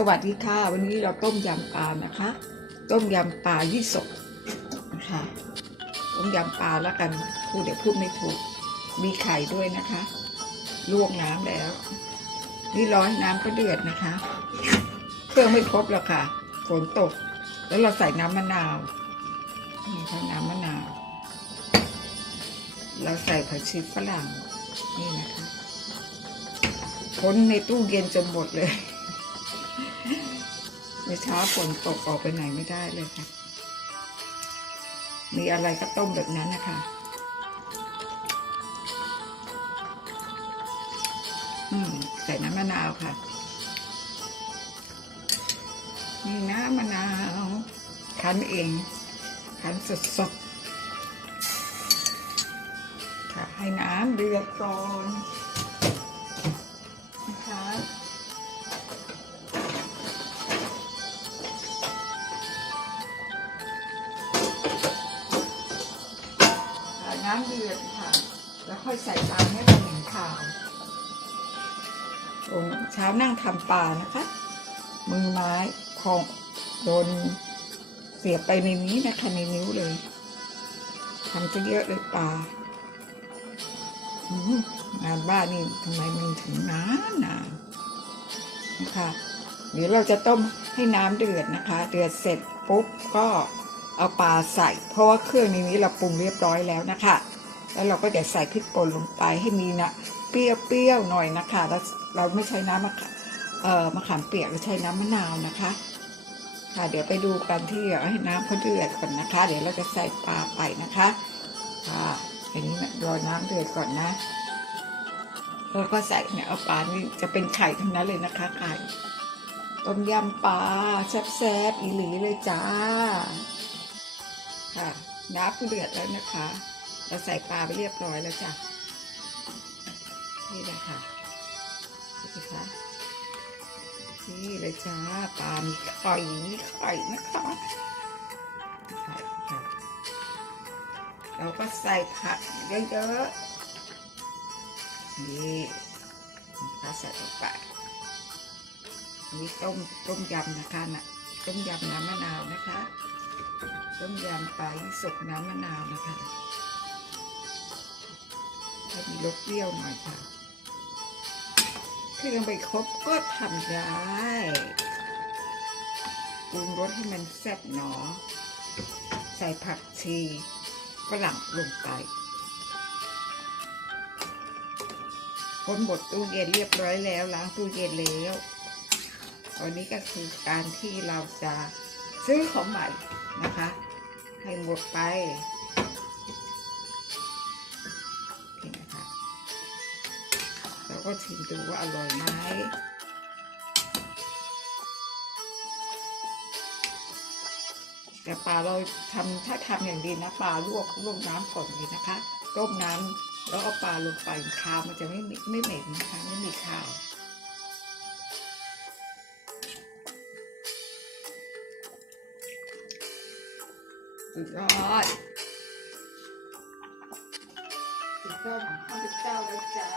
สวัสดีค่ะ วันนี้เราต้มยำปลานะคะ ต้มยำปลายี่สกนะคะต้มยำปลาแล้วกันพูดเดี๋ยวพูดไม่ถูก มีไข่ด้วยนะคะ ลวกน้ำแล้ว นี่ร้อยน้ำก็เดือดนะคะ เครื่องไม่ครบหรอกค่ะฝนตก แล้วเราใส่น้ำมะนาวนี่ค่ะน้ำมะนาว เราใส่ผักชีฝรั่งนี่นะคะพ้นในตู้เย็นจนหมดเลย เมื่อเช้าฝนตกออกไปไหนไม่ได้เลยค่ะ มีอะไรก็ต้มแบบนั้นนะคะอืมใส่น้ำมะนาวค่ะ นี่น้ำมะนาวคั้นเอง คั้นสดๆค่ะ ให้น้ำเดือดก่อน น้ำเดือดค่ะ แล้วค่อยใส่ปลาให้เราเห็นข่าวลงเช้านั่งทำปลานะคะ มือไม้พองโดนเสียบไปในนี้นะคะในนิ้วเลยทำจะเยอะเลยปลางานบ้านนี่ทำไมมันถึงนานนานนะคะเดี๋ยวเราจะต้มให้น้ำเดือดนะคะ เดือดเสร็จปุ๊บก็ เอาปลาใส่ เพราะว่าเครื่องในนี้เราปรุงเรียบร้อยแล้วนะคะ แล้วเราก็จะใส่พริกป่นลงไปให้มีนะเปรี้ยวๆหน่อยนะคะแล้วเราไม่ใช้น้ำมะขามเอ่อมะขามเปียกเราใช้น้ำมะนาวนะคะ ค่ะเดี๋ยวไปดูกันที่ให้น้ำเขาเดือดก่อนนะคะ เดี๋ยวเราจะใส่ปลาไปนะคะค่ะอันนี้นะรอน้ำเดือดก่อนนะแล้วก็ใส่เนี่ยเอาปลานี่จะเป็นไข่ทั้งนั้นเลยนะคะไข่ต้มยำปลาแซ่บๆอีหลีเลยจ้า ค่ะ น้ำก็เดือดแล้วนะคะ เราใส่ปลาไปเรียบร้อยแล้วจ้ะ นี่แหละค่ะนี่คะนี่เลยจ้าปลามีไข่มีไข่นะคะไข่ค่ะเราก็ใส่ผักเยอะๆ นี่นะคะใส่ลงไปนี่ต้มต้มยำนะคะนะต้มยำน้ำมะนาวนะคะ ต้มยำปลายี่สกน้ำมะนาวนะคะให้มีรสเปรี้ยวหน่อยค่ะเครื่องไปครบก็ทำได้ปรุงรสให้มันแซ่บหนอ ใส่ผักชีฝรั่งลงไปคนบดตู้เย็นเรียบร้อยแล้วล้างตู้เย็นแล้วตอนนี้ก็คือการที่เราจะซื้อของใหม่นะคะ ให้หมดไปนี่นะคะเราก็ชิมดูว่าอร่อยไหมแต่ปลาเราทำถ้าทำอย่างดีนะปลาลวกลวกน้ำก่อนเลยนะคะต้มน้ำแล้วเอาปลาลงไปคาวมันจะไม่ไม่เหม็นนะคะไม่มีคาว สุดยอดสุดยอดของข้าพเจ้าเลยจ้า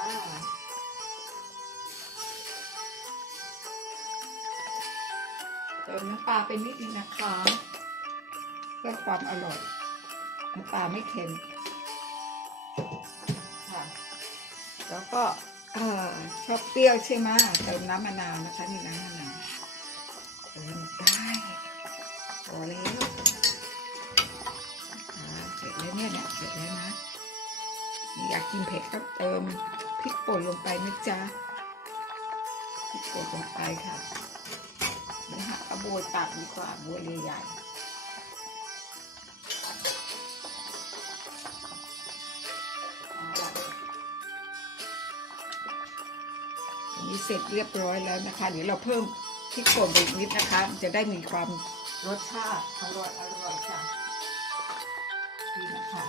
เติมน้ำปลาไปนิดนึงนะคะเพื่อความอร่อยน้ำปลาไม่เค็มค่ะ แล้วก็เออชอบเปรี้ยวใช่ไหมเติมน้ำมะนาวนะคะนี่น้ำมะนาวเติมไปพอแล้ว เสร็จแล้วนี่ยเนี่ยเสร็จแล้วนะ อยากกินเผ็ดก็เติมพริกป่นลงไปนะจ๊ะพริกป่นลงไปค่ะนี่ฮะเอาโบยตักดีกว่าโบยใหญ่เอาละอันนี้เสร็จเรียบร้อยแล้วนะคะ เดี๋ยวเราเพิ่มพริกป่นไปอีกนิดนะคะ จะได้มีความรสชาติอร่อยอร่อยค่ะ นี่นะคะ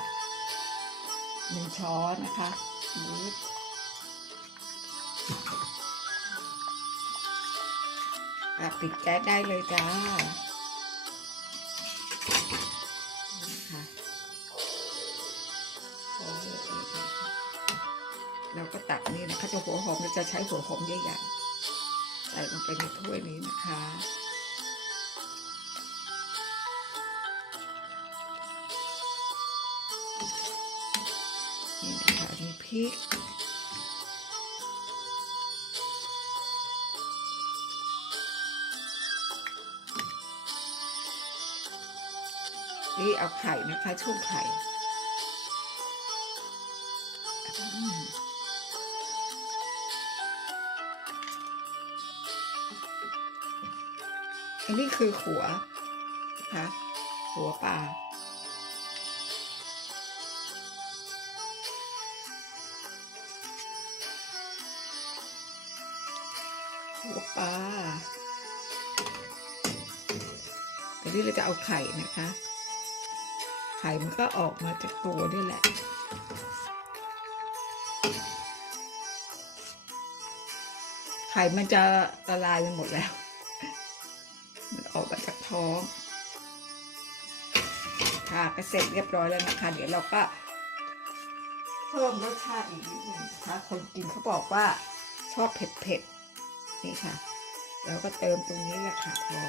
หนึ่งช้อนนะคะนี่ปิดแก๊สได้เลยจ้าเราก็ตักนี่นะคะจะหัวหอมเราจะใช้หัวหอมใหญ่ๆใส่ลงไปในถ้วยนี้นะคะ ริก นี่เอาไข่นะคะ ช่วงไข่อันนี้คือหัวนะคะหัวปลา หัวปลาอันนี้เราจะเอาไข่นะคะ ไข่มันก็ออกมาจากตัวนี่แหละไข่มันจะละลายไปหมดแล้ว มันออกมาจากท้อง ค่ะก็เสร็จเรียบร้อยแล้วนะคะ เดี๋ยวเราก็ เพิ่มรสชาติอีกนิดนึงนะคะ คนกินเขาบอกว่าชอบเผ็ดๆ นี่ค่ะ แล้วก็เติมตรงนี้แหละค่ะพอ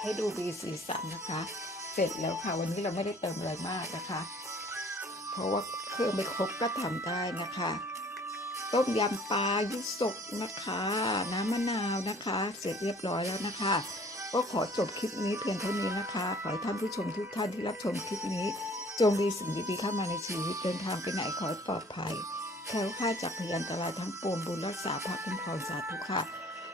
ให้ดูมีสีสันนะคะ เสร็จแล้วค่ะ วันนี้เราไม่ได้เติมอะไรมากนะคะ เพราะว่าเครื่องไม่ครบก็ทำได้นะคะ ต้มยำปลายุสกนะคะ น้ำมะนาวนะคะ เสร็จเรียบร้อยแล้วนะคะ ก็ขอจบคลิปนี้เพียงเท่านี้นะคะ ขอให้ท่านผู้ชมทุกท่านที่รับชมคลิปนี้ จงมีสิ่งดีๆเข้ามาในชีวิตเดินทางไปไหนขอให้ปลอดภัย แคล้วคลาดจากพยันตรายทั้งปวงบุญรักษาพระคุ้มครองสาธุค่ะ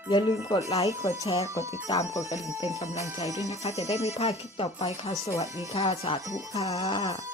อย่าลืมกดไลค์ กดแชร์ กดติดตาม กดกระดิ่งเป็นกำลังใจด้วยนะคะ จะได้ไม่พลาดคลิปต่อไปค่ะ สวัสดีค่ะ สาธุค่ะ